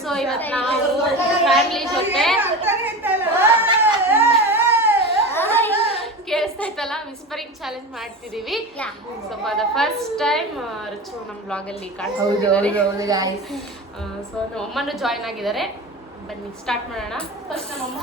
So ಇವತ್ತು ನಾವು family ಜೊತೆ ಕೇಳಿಸ್ತೈತಲ್ಲ ವಿಸ್ಪರಿಂಗ್ ಚಾಲೆಂಜ್ ಮಾಡ್ತಿದೀವಿ. So for the first time Ruchu ನಮ್ಮ ಬ್ಲಾಗ್ ಅಲ್ಲಿ ಕಾಣಿಸ್ತಿದ್ದಾರೆ. ಸೊ ನಮ್ಮ ಅಮ್ಮನೂ ಜಾಯ್ನ್ ಆಗಿದ್ದಾರೆ. ಬನ್ನಿ ಸ್ಟಾರ್ಟ್ ಮಾಡೋಣ. ಫಸ್ಟ್ ನಮ್ಮ ಅಮ್ಮ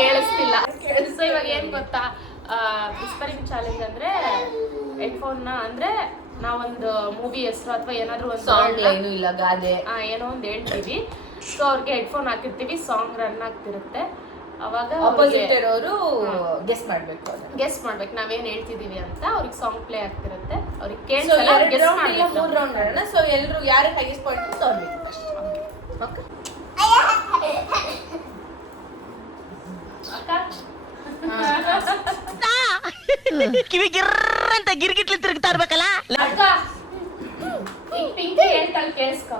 ಕೇಳಿಸ್ತಿಲ್ಲ. ಸೊ ಇವಾಗ ಏನ್ ಗೊತ್ತಾ, ವಿಸ್ಪರಿಂಗ್ ಚಾಲೆಂಜ್ ಅಂದ್ರೆ ಹೆಡ್ಫೋನ್ ಅಂದ್ರೆ ನಾವೊಂದು ಮೂವಿ ಹೆಸರು ಅಥವಾ ಏನಾದ್ರು ಒಂದು ಸಾಂಗ್ ಏನು ಇಲ್ಲ ಗಾದೆ ಏನೋ ಒಂದು ಹೇಳ್ತೀವಿ. ಸೊ ಅವ್ರಿಗೆ ಹೆಡ್ಫೋನ್ ಹಾಕಿರ್ತೀವಿ, ಸಾಂಗ್ ರನ್ ಆಗ್ತಿರುತ್ತೆ. ಅವಾಗ ಆಪೋಸಿಟ್ ಇರೋರು ಗೆಸ್ ಮಾಡ್ಬೇಕು ನಾವೇನ್ ಹೇಳ್ತಿದೀವಿ ಅಂತ. ಅವ್ರಿಗೆ ಸಾಂಗ್ ಪ್ಲೇ ಆಗ್ತಿರುತ್ತೆ, ಅವ್ರಿಗೆ ಮೂರ್ ರೌಂಡ್ ಆಡೋಣ. ಸೊ ಎಲ್ರು ಯಾರು ಹೈಯೆಸ್ಟ್ ಪಾಯಿಂಟ್ ತಗೊಳ್ಬೇಕು ಅಷ್ಟೇ. ಓಕೆ ಕಿವಿ ಗಿರ್ರಂತ ಗಿರ್ಗಿಟ್ಲಿ ತಿರುಗ್ತಾ ಇರ್ಬೇಕಲ್ಲ. ಪಿಂಕಿ ಹೇಳ್ತಾಳೆ ಕೇಳಿಸ್ಕೊ.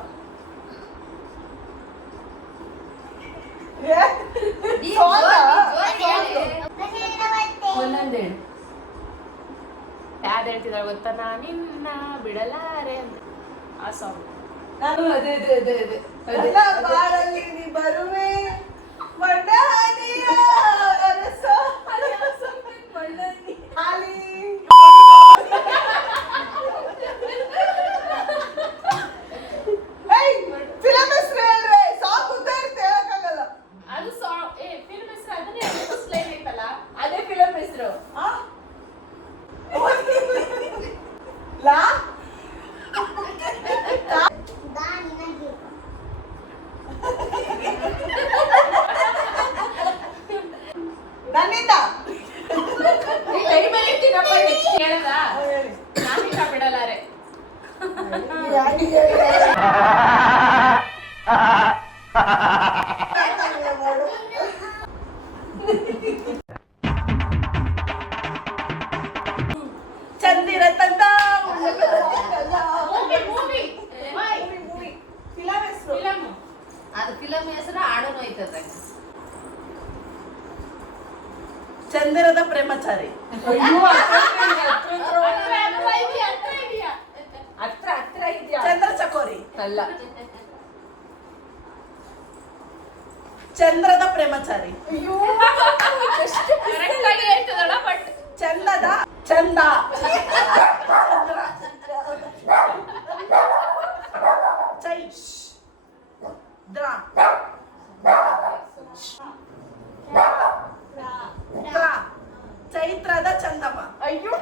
ಯಾವ್ದು ಹೇಳ್ತಿದ್ದಾಳೆ ಗೊತ್ತಾ, ನಾ ನಿನ್ನ ಬಿಡಲಾರೆ ಅಂತ ಆ ಸಾಂಗ್. ಬರುವೆ ಅದು ಸಾಂಗ್ ಫಿಲ್ಮ್ ಹೆಸರು ಅದನ್ನೇ ಫಸ್ಟ್ ಲೈನ್ ಐತಲ್ಲ, ಅದೇ ಫಿಲಂ ಹೆಸರು. ಕೇಳದ ನಾನಿನ್ನ ಬಿಡಲಾರೆ. ಚಂದಿರ ತಂದ ಅದು ಫಿಲಂ ಹೆಸರು ಆಡೋನು ಐತದ. ಚಂದಿರದ ಪ್ರೇಮಚಾರಿ. ಚಂದ್ರ ಚಕೋರಿ ಅಲ್ಲ, ಚಂದ್ರದ ಪ್ರೇಮಚಾರಿ. ಚಂದದ ಚಂದ ಚೈಶ್ ದ್ರ ಚೈತ್ರದ ಚಂದಮ್ಮ. ಅಯ್ಯೋ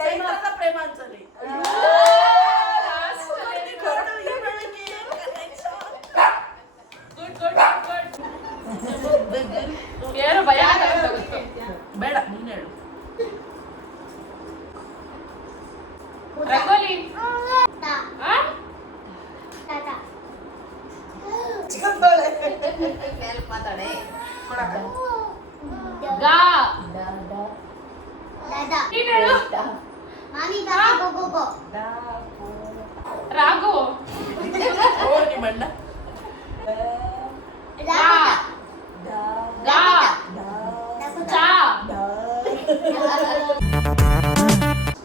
ಚೈತ್ರದ ಪ್ರೇಮಾಂಜಲಿ. ಯಾರು ಭಯ ಬೇಡ ನೀನ್ ಹೇಳು. ರಂಗೋಲಿ ಮಾತಾಡೆ ರಾಘು ನಿಮ್ಮಣ್ಣ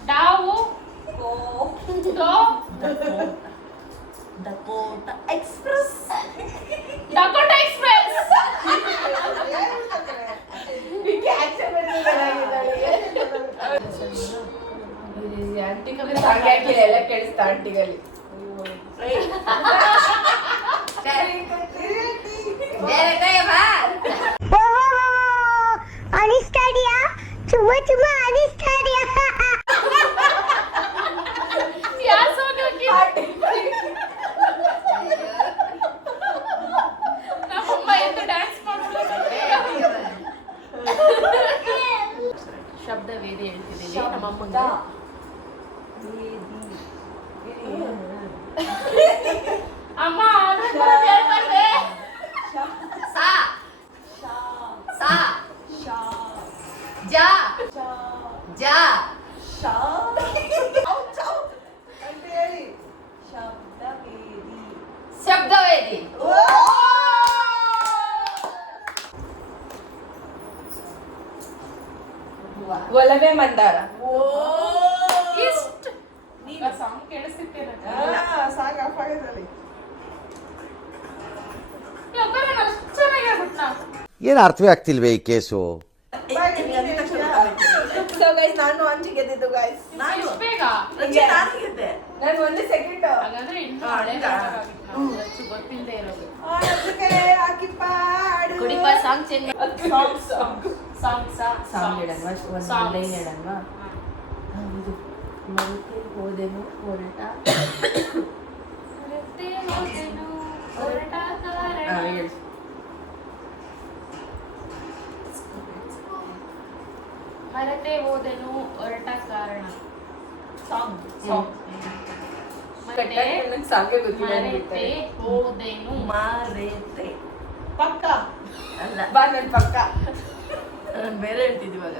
ಡಾವು ಡಕೋಟಾ ಎಕ್ಸ್ಪ್ರೆಸ್. Dakota express. ಎಲ್ಲ ಕೇಳಿಸ್ತಾ ಆಂಟಿಗಲ್ಲಿ. ಅನಿಸ್ತಾಡಿಯಾ ಚುಮ್ಮ ಚುಮ್ಮ ಅನಿಸ್ತಾಡಿಯಾ. ನಮ್ಮಮ್ಮ ಎಂದು ಡ್ಯಾನ್ಸ್ ಶಬ್ದ ವೇದಿ ಹೇಳ್ತಿದ್ದೀವಿ ನಮ್ಮಮ್ಮಂಗ. ಅಮ್ಮ ಸಾ ಸಾ ಜಾ ಜಾ ಶಬ್ದವೇದಿ. ಒಲವೇ ಮಂದಾರ. ಇಷ್ಟ ಈಗ ಸಾಂಗ್ ಕೇಳಿಸ್ತಿತ್ತೇನೆ ಸಾಂಗ್ ಆಫ್ ಆಗಿದ್ರಲ್ಲಿ ಅಷ್ಟು ಚೆನ್ನಾಗಿ ಆಗ್ಬಿಟ್ನಾ ಏನು ಅರ್ಥವೇ ಆಗ್ತಿಲ್ವೇ ಈ ಕೇಸು. ಸೊ ಗೈಸ್ ನಾನು ಅಂಚಿ ಗೆದ್ದಿದ್ದು ಗೈಸ್ ಇಷ್ಟ್ ಬೇಗ ನಾನು ಒಂದೇ ಸೆಕೆಂಡ್ ಹಾಗಾದ್ರೆ ಇನ್ನೂ ಹಳೆ ರಚ್ಚು ಗೊತ್ತಿಲ್ಲದೆ ಇರೋದು ಹಾಕಿ ಪಾಡು ಕುಡಿಪ ಸಾಂಗ್ ಚೇಂಜ್ ಸಾಂಗ್ ಇಡಲ್ವಾ ಒಂದು ಲೈನ್ ಇಡಲ್ವಾ ಹೌದು ಮರುತೆ ಹೋದೆನು ಹೊರಟ ಹೇಳಿ ಮರತೆ ಹೋದೆನು ಹೊರಟ ಕಾರಣ ಸಾಂಗ್ ಸಾಂಗ್ ಮರೆತೆ ಹೋದೆನು ಮಾರೇತೆ ಪಕ್ಕ ಅಲ್ಲ ಬಾ ನನ್ ಪಕ್ಕ ನಾನು ಬೇರೆ ಹೇಳ್ತಿದ್ದೆ ಇವಾಗ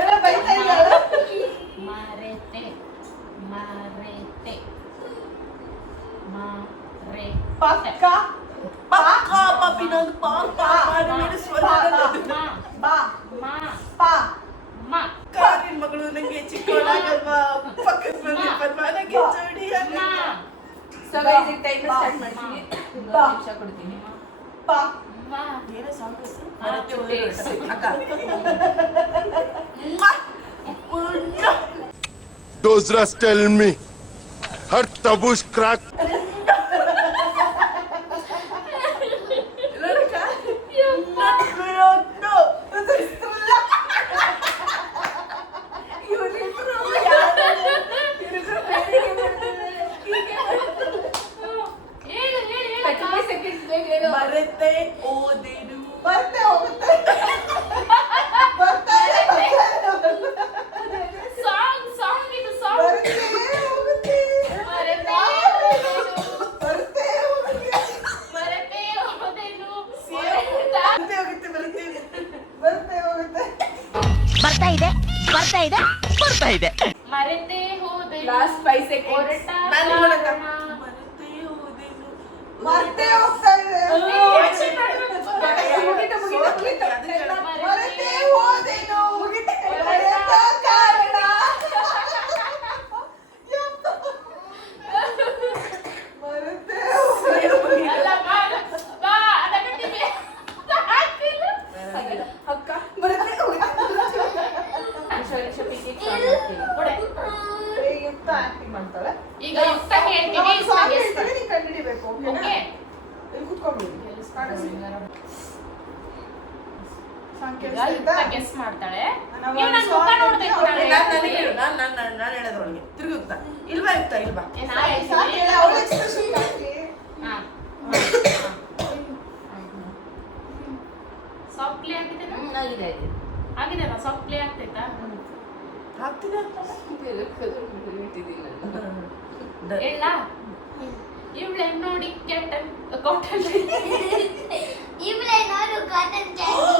ಏನೋ ಬೈತಾ ಇದ್ದಾಳ ಮರೆತೆ ಮರೆತೆ ಮರೆ ಪಕ್ಕ ಪಕ್ಕ ಪಪ್ಪಿನೊಂದು ಪಾಪ ಮಾಡಿ ಸ್ವರ ಬಾ ಮಾ ಪಾ ಮಾ ಕಾರಿನ ಮಗಳು ನಂಗೆ ಚಿಕ್ಕವಳಾಗಲ್ವಾ ಪಕ್ಕದ ಮನೆ ಪದ್ಮಾನಗೆ ಜೋಡಿ ಅಲ್ಲ ಸೊ ಗೈಸ್ ಈಗ ಟೈಮ್ ಸ್ಟಾರ್ಟ್ ಮಾಡ್ತೀನಿ ಒಂದು ನಿಮಿಷ ಕೊಡ್ತೀನಿ ಪಾ ಮಾ ಏನೋ ಸಾಂಗ್ ಅಕ್ಕ Those rats tell me, her tabu's crack. ನೋಡಕ್ಕ ನೋ ಇವರಿಬ್ರು ಮರೆತೆ ಓದೇನು ಬರ್ತೆ ಹೋಗುತ್ತೆ ಬರ್ತಾ ಇದೆ ಸಾಂಗ್ ಸಾಂಗ್ ಇದು ಸಾಂಗ್ ಬರ್ತೆ ಹೋಗುತ್ತೆ ಮರೆತೆ ಬರ್ತೆ ಹೋಗುತ್ತೆ ಮರೆತೆ ಹೋದೆನು ಬರ್ತೆ ಹೋಗುತ್ತೆ ಬರ್ತೆ ಹೋಗುತ್ತೆ ಬರ್ತಾ ಇದೆ ಬರ್ತಾ ಇದೆ ಬರ್ತಾ ಇದೆ. ಮರೆತೆ ಹೋದೆನು ಲಾಸ್ಟ್ 5 ಸೆಕೆಂಡ್ಸ್ ಹೊರಟ ನಾನು ನೋಡಕ್ಕ ಕಾರಣ. ಮರೆತೆ ಓದೇನು ಬರ್ತೆ ಹೋಗ್ತಾ ಇದೆ ಮುಗಿತು ಮರೆತೆ ಹೋದೆನು ಮರೆತ ಕಾರಣ ಮರೆತೆ ಅಲ್ಲ ಬಾ ಬಾ ಅದಕ್ಕೆ ಹಾಕಿಲ್ಲ ಅಕ್ಕ ಬರುತ್ತೆ ಕೊಡೆ ಯುಕ್ತ ಆಕ್ಟಿಂಗ್ ಮಾಡ್ತಾಳೆ ಈಗ ಯುಕ್ತ ಕೇಳ್ತೀವಿ ಯುಕ್ತ ಗೆಸ್ ನೀನ್ ಕಂಡುಹಿಡಿಬೇಕು ಓಕೆ ಇಲ್ಲಿ ಕೂತ್ಕೊಂಡ್ಬಿಡಿ ಸಾಂಗ್ ಈಗ ಕೇಳಿಸ್ತಾ ಯುಕ್ತ ಗೆಸ್ ಮಾಡ್ತಾಳೆ ನಾನು ನೀವು ನನ್ನ ಮುಖ ನೋಡ್ಬೇಕು ಅವ್ಳು ನಾನು ಹೇಳೋದ್ರೊಳಗೆ ತಿರುಗಿ ಹೋಗ್ತಾ ಇಲ್ವಾ ಇಲ್ವಾ ಸಾಕು ಹೇಳಿ, ಅವ್ಳ expression ಹಾಕಿ. ಸಾಫ್ಟ್ ಪ್ಲೇ ಆಗಿದೆನಾ ಆಗಿದೆ ಆಗಿದೆನಾ ಸಾಫ್ಟ್ ಪ್ಲೇ ಆಗ್ತೈತಾ ಆಗ್ತಿದೆ ಹೇಳ ಇವಳೆ ನೋಡಿ ಕೆಟ್ಟನ್ ಕಾಟನ್ ಇವಳೇ ನೋಡು ಕಾಟನ್ ಕ್ಯಾಂಡಿ.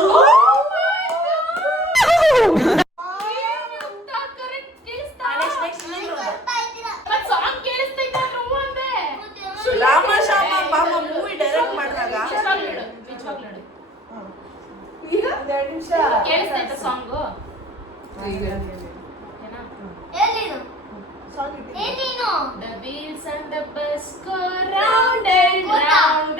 ಬರ್ತಾ ಇದ್ದೀರಾ? ಸಾಂಗ್ ಕೇಳಿಸ್ತೈತಾ ನೋವು ಅಂದೆ ರಾಮ ಶ್ಯಾಮ ಪಾಪ ಮೂವಿ ಡೈರೆಕ್ಟ್ ಮಾಡಿದಾಗ ನಿಜವಾಗ್ಲೂ ಹೇಳು ನಿಜವಾಗ್ಲೂ ಹೇಳು ಈಗ ಒಂದೆರಡು ನಿಮಿಷ ಕೇಳಿಸ್ತೈತಾ ಸಾಂಗು ಓಕೆನಾ ಎಲ್ಲಿರು? ಸಾಂಗ್ ಇಟ್ಟಿದ್ದೀನಿ. ಏನೇನು? The wheels and the bus go round and round.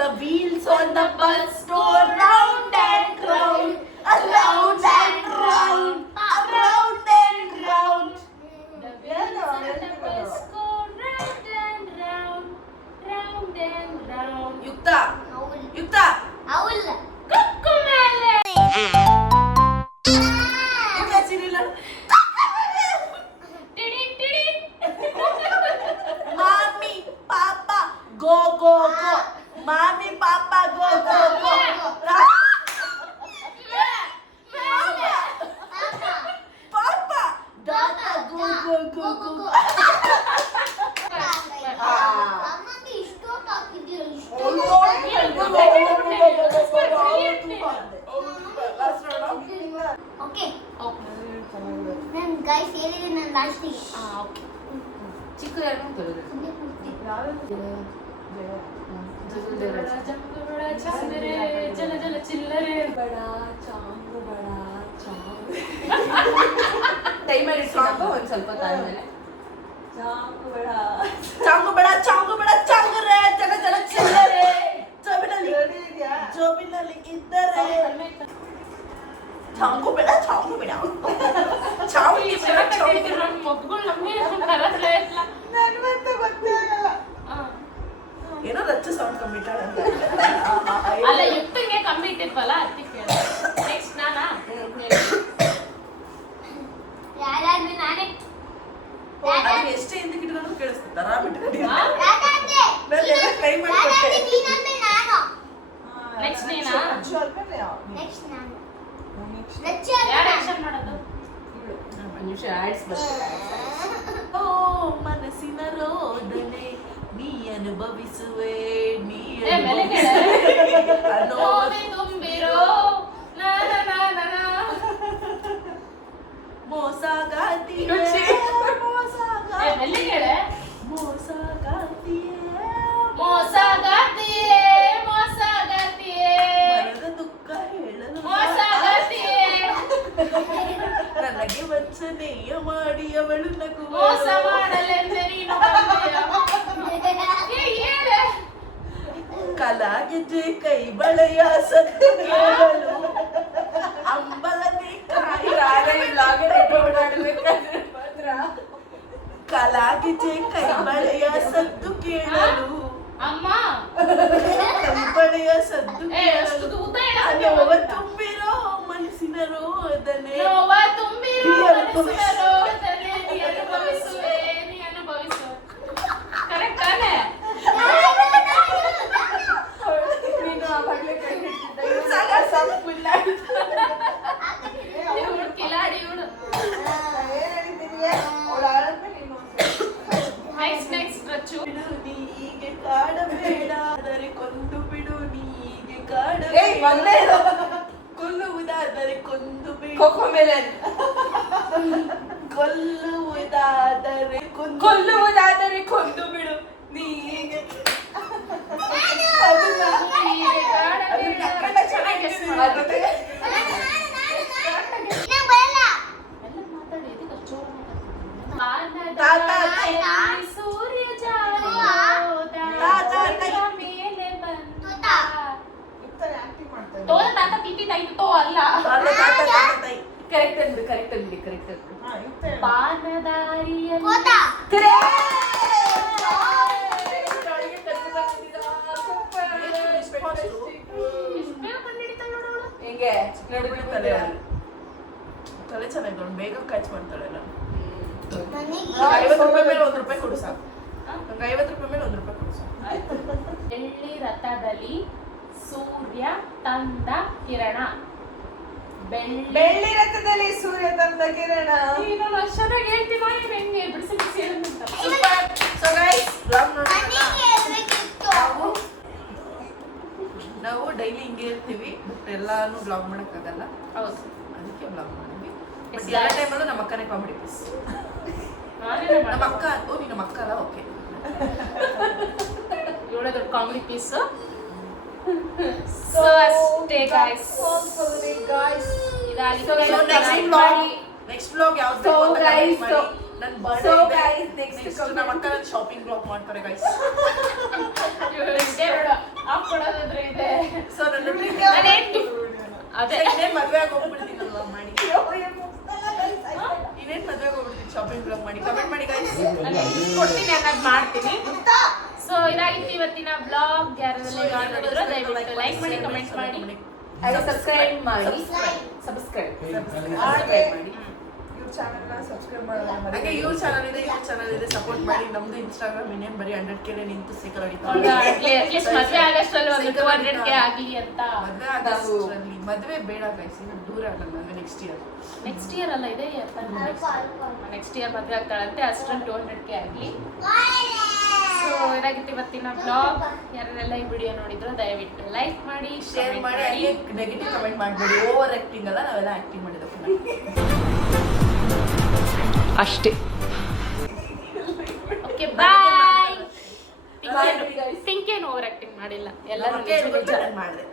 The wheels on the bus go round and round, around and round, around and round. The wheels and the bus go round and round, round and round. ಯುಕ್ತ ಅವಳು. ಯುಕ್ತ ಅವಳ. ಕುಕ್ಕು ಮೇಲೆ ಯುಕ್ತ ಸಿರಿಲ್ಲ TD TD ಮಾಮಿ ಪಾಪ ಗೋ ಗೋ ಗೋ ಮಾಮಿ ಪಾಪ ಗೋ ಗೋ ಗೋ ಪಾಪ ದಾದ ಗೋ ಗೋ ಗೋ ಗೋ ಅಮ್ಮಂಗೆ ಇಷ್ಟೊತ್ತು ಹಾಕಿದ್ಯಲ್ಲ, ಇಷ್ಟು. ಓಕೆ ನಾನು ಗೈಸ್ ಹೇಳಿದೆ ನಾನು ಲಾಸ್ಟಿಗೆ ಓಕೆ ಚಿಕ್ಕ ಯಾರು ಸುಮ್ಮನೆ ಕೂರ್ತೀನಿ. ಜಂಗುಳ ಚಂದರೆ ಜಲ ಜಲ ಚಿಲ್ಲರೆ ಬಡ ಚಾಂಗು ಬಡ ಟೈಮರ್ ಇಟ್ಕೊಂಡಪ್ಪ ಒಂದ್ ಸ್ವಲ್ಪ ತಾಳ್ಮೇಲೆ ಚಾಂಗುಬೇಡ ಜನ ಜನ ಚಿಲ್ಲರೆ ಜೋಬಿನಲ್ಲಿ ಇದ್ದರೆ ಚಾಂಗುಬೇಡ ಮಗ್ಗಳು ನಮ್ಗೆ ಬರಲೇ ಇಲ್ಲ. ನನ್ಗಂತೂ ಗೊತ್ತೇ ಆಗಲ್ಲ. ಏನೋ ರಚ್ಚ ಸೌಂಡ್ ಕಮ್ಮಿಟ್ ಅಲ್ಲ ಯುಕ್ತಂಗೆ ಕಮ್ಮಿ ಇಟ್ಟಿದ್ವಲ್ಲ ಅದಕ್ಕೆ ನೆಕ್ಸ್ಟ್ ನಾನಾ ಯಾರಾದ್ರೂ ನಾನೇ ಎಷ್ಟೇ ಹಿಂದಕ್ಕೆ ಇಟ್ಕೊಂಡು ಕೇಳಿಸ್ತದೆ ದರ ಬಿಟ್ಟು ಯಾರಾದ್ರೂ ಟ್ರೈ ಯಾರಾದ್ರೂ ನೀನಂದ್ರೆ ನಾನು ನೆಕ್ಸ್ಟ್ ನೀನಾ ನೆಕ್ಸ್ಟ್ ನಾನು ಯಾರು ಆಕ್ಷನ್ ಮಾಡೋದು ನಿಮಿಷ ಆಡ್ಸ್ ಓ ಮನಸ್ಸಿನ ರೋದನೆ ನೀ ಅನುಭವಿಸುವೆ ನೀ ಏ, ಮೇಲೆ ಕೇಳು. ಅನ್ನೋ ನೋವೆ ತುಂಬಿರೋ ನಾ ನಾ ನಾ ನಾ ನಾ. ಮೋಸಗಾತಿಯೇ ಏ, ಮೇಲೆ ಕೇಳು. ಮೋಸಗಾತಿಯೇ ಮೋಸಗಾತಿಯೇ ಮೋಸಗಾತಿಯೇ ಮನದ ದುಃಖ ಹೇಳಲು ಮೋಸಗಾತಿಯೇ ನನಗೆ ವಂಚನೆಯ ಮಾಡಿ ಅವಳು ನಗುವ ಮೋಸ ಮಾಡಲೆಂದೆ ನೀನು ಬಂದೆಯ. ಏ, ಹೇಳು. ಕಲಾಗೆಜೆ ಕೈ ಬಳೆಯ ಸತ್ತು ಕೇಳಲು ಅಂಬಲನೆ ಕಾಯಿ ಕಲಾಗೆಜೆ ಕೈ ಬಳೆಯ ಸದ್ದು ಕೇಳಲು ಅಮ್ಮ ಕಂಬಳೆಯ ಸದ್ದು ಏ, ಅಷ್ಟು ಕೇಳಲು ಉದ್ದ ಹೇಳಕ್ಕೆ ನೋವ ಬಂದಿಲ್ಲ. ತುಂಬಿರೋ ಮನಸ್ಸಿನ ರೋದನೆ ನೋವ ತುಂಬಿರೋ ಮನಸ್ಸಿನ ರೋದನೆ ನೀ ಅನುಭವಿಸುವೆ ನೀ ಅನುಭವಿಸು. ಕರೆಕ್ಟ್ ತಾನೇ? ನೀನು ಆವಾಗ್ಲೇ ಕೈ ಹಿಡ್ತಿದ್ದೆ. ಇವಳು ಕಿಲಾಡಿ ಇವಳು. ಏನ್ ಹೇಳಿದ್ದೀನಿ? ಅವ್ಳು ಆಡಾದ್ಮೇಲೆ ನೀನು ನೆಕ್ಸ್ಟ್ ರಚ್ಚು. ಬಿಡು ನೀಗೆ ಕಾಡಬೇಡ ಆದರೆ ಕೊಂದು ಬಿಡು ನೀಗೆ ಏಯ್, ಮೊನ್ನೆ ಇದು. ಕೊಲ್ಲುವುದಾದರೆ ಕೊಂದು ಬಿಡು ಕೋಕೋ ಮೇಲೆ ಕೊಲ್ಲುವುದಾದರೆ ಕೊಲ್ಲುವುದಾದರೆ ಕೊಂದು ಬಿಡು ನೀಗೆ ಅದನ್ನ ಹೀಗೆ ಕಾಡಬೇಡ. ಚೆನ್ನಾಗಿ guess ಮಾಡು. ಅದಕ್ಕೆ ನಾನು ಬರಲ್ಲ ಎಲ್ಲ ಮಾತಾಡಿ, ಇದಕ್ಕೆ ಅಷ್ಟು ಜೋರಾಗಿ ಮಾತಾಡ್ತಿದ್ದೀನಿ. ತಾತ, ಬಾನದಲ್ಲಿ ಸೂರ್ಯ ಜಾರಿ ತಾತ, ಮೇಲೆ ಬಂದ. ಇರ್ತಾರೆ ಆಕ್ಟಿಂಗ್ ಮಾಡ್ತಾರೆ. ತೋದ ತಾತ ಪಿಪಿ ತಾಯಿತು ತೋ ಅಲ್ಲ. ಕರೆಕ್ಟ್ ಅಂದ್ಬಿಡಿ ಕರೆಕ್ಟ್ ಅಂದ್ಬಿಡಿ ಹಾ, ಇರ್ತಾರೆ. ಬಾನದಾರಿಯಲ್ಲಿ ಕೋತ ಎಷ್ಟು ಬೇಗ ಕಂಡುಹಿಡಿತಾಳೆ ನೋಡು ಅವಳು. ಹಿಂಗೆ ತಲೆ ತಲೆ ಚೆನ್ನಾಗಿ ಬೇಗ ಕ್ಯಾಚ್ ಮಾಡ್ತಾಳೆ ನಾನು ನನಗೆ 50 ರೂಪಾಯಿ ಮೇಲೆ 1 ರೂಪಾಯಿ ಕೊಡು ಸಾಕು ನಂಗೆ 50 ರೂಪಾಯಿ ಮೇಲೆ 1 ರೂಪಾಯಿ ಕೊಡು ಸಾಕು ಬೆಳ್ಳಿ ರಥದಲ್ಲಿ ಸೂರ್ಯ ತಂದ ಕಿರಣ. ಬೆಳ್ಳಿ ರಥದಲ್ಲಿ ಸೂರ್ಯ ತಂದ ಕಿರಣ. ನೀನು ಅಷ್ಟು ಚೆನ್ನಾಗಿ ಹೇಳ್ತೀನೋ ನೀನು ಹೆಂಗೆ ಬಿಡಿಸಿ ಬಿಡಿಸಿ ಹೇಳುವಂತ. ಸೊ ಗೈಸ್ ಬ್ಲಾಗ್ ನನಗೆ ನೋಡೋಣ ಹೇಳ್ಬೇಕಿತ್ತು ನಾವು ಡೈಲಿ ಹಿಂಗೆ ಇರ್ತೀವಿ ಬಟ್ ಎಲ್ಲಾನು ಬ್ಲಾಗ್ ಮಾಡೋಕ್ಕಾಗಲ್ಲ ಹೌದು, ಅದಕ್ಕೆ ಬ್ಲಾಗ್ ಮಾಡಿದ್ವಿ ಬಟ್ Yes, ಎಲ್ಲ guys. ಟೈಮಲ್ಲೂ ನಮ್ಮ ಅಕ್ಕನೇ ಕಾಮಿಡಿ ಪೀಸ್ ನಾನೇನೆ ನಮ್ಮ ಮಾಡ್ದೆ. ಅಕ್ಕ ಓ ನಿನ್ನ ಅಕ್ಕ ಅಲ್ಲ ಓಕೆ ಇವಳೇ ದೊಡ್ಡ ಕಾಮಿಡಿ ಪೀಸ್. ಸೊ ಅಷ್ಟೇ ಗಾಯ್ಸ್, ಇದಾಗಿ ನೆಕ್ಸ್ಟ್ ಬ್ಲಾಗ್ ಯಾವ್ದು So ಅಂತ guys, comment ಮಾಡಿ. ನನ್ನ so ಬರ್ಡೇ guys, next ನಮ್ಮ ಅಕ್ಕ ನನ್ನ ಶಾಪಿಂಗ್ ಬ್ಲಾಗ್ ಮಾಡ್ತಾರೆ ಗೈಸ್ ಹಾಕೊಡೋದಾದ್ರೆ ಇದೆ. ಸೊ ನನ್ನ ನಾನೇನ್ ಅದೇ ಇನ್ನೇನ್ ಮದ್ವೆ ಆಗಿ ಹೋಗ್ಬಿಡ್ತೀನಲ್ವಾ ಮಾಡಿ ಇನ್ನೇನ್ ಮದ್ವೆ ಆಗಿ ಹೋಗ್ಬಿಡ್ತೀನಿ ಶಾಪಿಂಗ್ ಬ್ಲಾಗ್ ಮಾಡಿ ಕಮೆಂಟ್ ಮಾಡಿ ಗೈಸ್ ನಾನು ಕೊಡ್ತೀನಿ ಅನ್ನೋದು ಮಾಡ್ತೀನಿ. ಸೊ ಇದಾಗಿತ್ತು ಇವತ್ತಿನ ಬ್ಲಾಗ್. ಯಾರೆಲ್ಲ ನೋಡಿದ್ರು ದಯವಿಟ್ಟು ಲೈಕ್ ಮಾಡಿ, ಕಮೆಂಟ್ ಮಾಡಿ. ಹಾಗೆ ಸಬ್ಸ್ಕ್ರೈಬ್ ಮಾಡಿ. ಸಬ್ಸ್ಕ್ರೈಬ್ ಹಾಗೆ ಮಾಡಿ ಇವ್ರ ಚಾನೆಲ್ನ ಸಬ್ಸ್ಕ್ರೈಬ್ ಮಾಡೋದು ಹಾಗೆ ಮರೆಯಬೇಡಿ. ಇವ್ರ ಚಾನಲ್ ಇದೆ ಇವ್ರ ಚಾನಲ್ ಇದೆ ಸಪೋರ್ಟ್ ಮಾಡಿ. ನಮ್ದು ಇನ್ಸ್ಟಾಗ್ರಾಮ್ ಇನ್ನೇನ್ ಬರೀ 100K ನಿಂತು ಸಿಕ್ಕಲ್ ಅಟ್ಲೀಸ್ಟ್ ಮದ್ವೆ ಆಗಷ್ಟರಲ್ಲಿ ಒಂದು 200K ಆಗಲಿ ಅಂತ. ಮದ್ವೆ ಆಗೋಷ್ಟ್ರಲ್ಲಿ ಮದ್ವೆ ಬೇಡ ಗೈಸ್ ಇನ್ನು ದೂರ ಆಗಲ್ಲ ಮದ್ವೆ ನೆಕ್ಸ್ಟ್ ಇಯರ್ ನೆಕ್ಸ್ಟ್ ಇಯರ್ ಅಲ್ಲ ಇದೆ ನೆಕ್ಸ್ಟ್ ಇಯರ್ ಮದ್ವೆ ಆಗ್ತಾಳಂತೆ, ಅಷ್ಟರಲ್ಲಿ 200K ಆಗಲಿ. ಸೊ ಇದಾಗಿತ್ತು ಇವತ್ತಿನ ಬ್ಲಾಗ್. ಯಾರೆಲ್ಲ ಈ ವಿಡಿಯೋ ನೋಡಿದ್ರು ದಯವಿಟ್ಟು ಲೈಕ್ ಮಾಡಿ, ಶೇರ್ ಮಾಡಿ. ಹಾಗೆ ನೆಗೆಟಿವ್ ಕಮೆಂಟ್ ಮಾಡಬೇಡಿ. ಓವರ್ ಆಕ್ಟಿಂಗ್ ಅಲ್ಲ, ನಾವೆಲ್ಲ ಆಕ್ಟಿಂಗ್ ಮಾಡಿದ್ದಕ್ಕೆ ಅಷ್ಟೇ. Okay bye. Bye. ಪಿಂಕ್ ಏನು ಓವರ್ ಆಕ್ಟಿಂಗ್ ಮಾಡಿಲ್ಲ, ಎಲ್ಲರೂ ನಮಗೆ ನಿಜ ನಿಜ. ಮಾಡಿದೆ